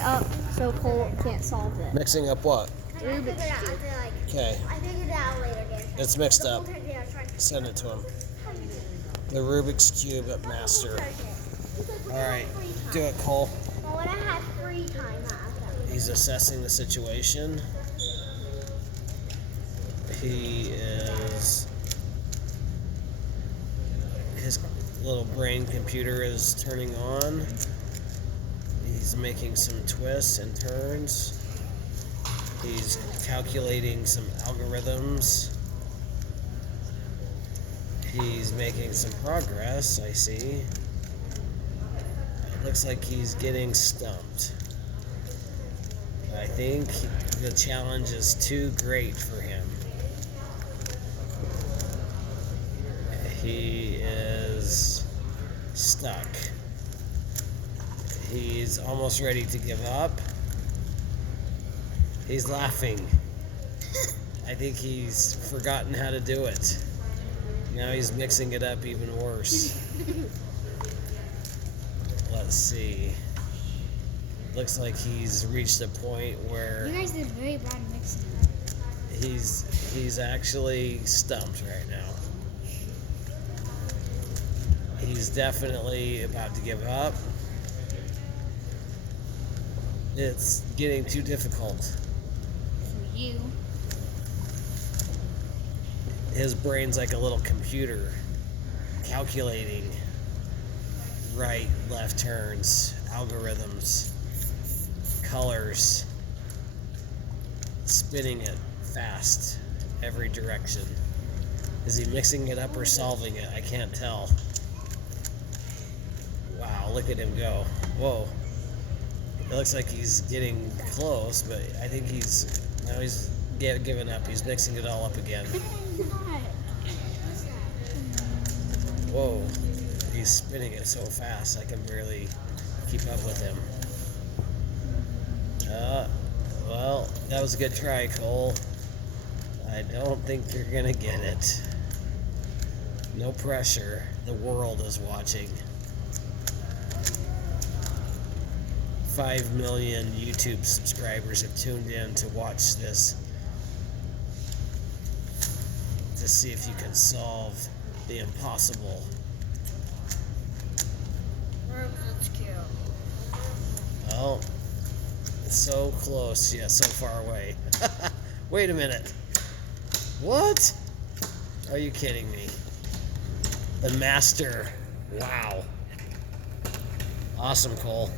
Up so Cole can't solve it. Mixing up what? Rubik's Cube. Okay. I figured it out later, Dan. It's mixed up. Send it to him. The Rubik's Cube Master. Alright, do it, Cole. Well, when I have free time, He's assessing the situation. His little brain computer is turning on. He's making some twists and turns. He's calculating some algorithms. He's making some progress, I see. It looks like he's getting stumped. I think the challenge is too great for him. He is stuck. He's almost ready to give up. He's laughing. I think he's forgotten how to do it. Now he's mixing it up even worse. Let's see. Looks like he's reached a point where You guys did very bad mixing. he's actually stumped right now. He's definitely about to give up. It's getting too difficult. For you. His brain's like a little computer, calculating right, left turns, algorithms, colors, spinning it fast, every direction. Is he mixing it up or solving it? I can't tell. Wow, look at him go. Whoa. It looks like he's getting close, but I think he's giving up. He's mixing it all up again. Whoa, he's spinning it so fast I can barely keep up with him. Well, that was a good try, Cole. I don't think you're gonna get it. No pressure. The world is watching. 5 million YouTube subscribers have tuned in to watch this, to see if you can solve the impossible. Rubik's Cube. Oh, it's so close yet so far away. Wait a minute. What? Are you kidding me? The master. Wow. Awesome, Cole.